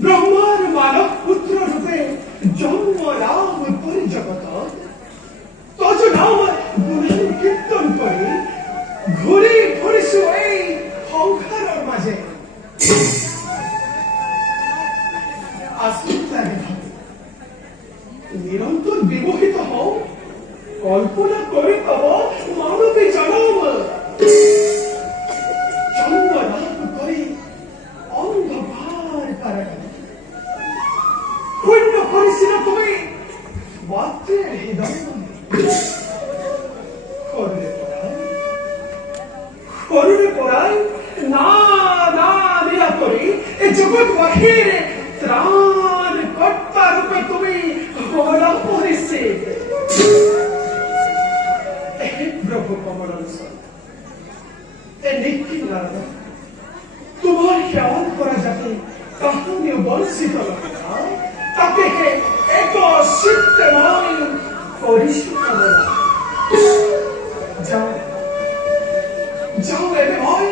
ব্রহ্মার মানব পুত্র রূপে জন্ম রাম পুরী জগত তজ নাম গুণান কীর্তন করে ঘুরে ঘুরিছো এই সংসারের মাঝে আসুন নিরন্তর বিমোহিত হও কল্পনা করে পাব মানবী জনম জন্ম লাভ করে অন্ধকার কারাগারে পূর্ণ করেছিল তুমি মাতৃর হৃদয় করুণে পড়ায় না না লীলা করে এ জগৎ বাহিরে ত্রাণ কর্তা রূপে তুমি অবলম্বনেছে প্রভু কমলাংশন এ নিখিল নারায়ণ তোমার খেয়াল করা যাতে কাহানিও বঞ্চিত হয় তাকে এক সিদ্ধ নয় করিস কামনা যাও যাও এবে হয়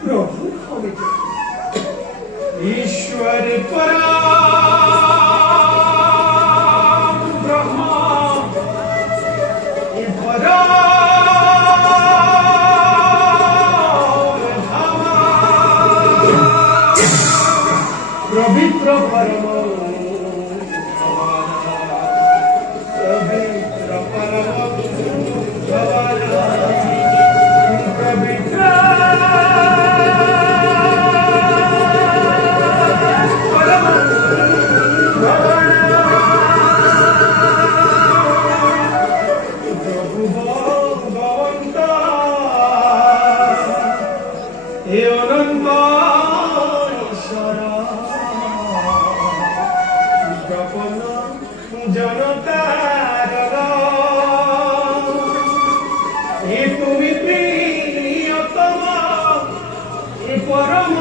প্রভু হমিতে ঈশ্বর পরা পবিত্র পরম পবিত্র পরম পবিত্র প্রভু ভগবন্ত হে অনন্ত জনতার এ তুমি প্রিয়তম এ পরম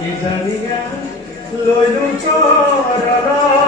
এ জানিয়া লইলু চরণ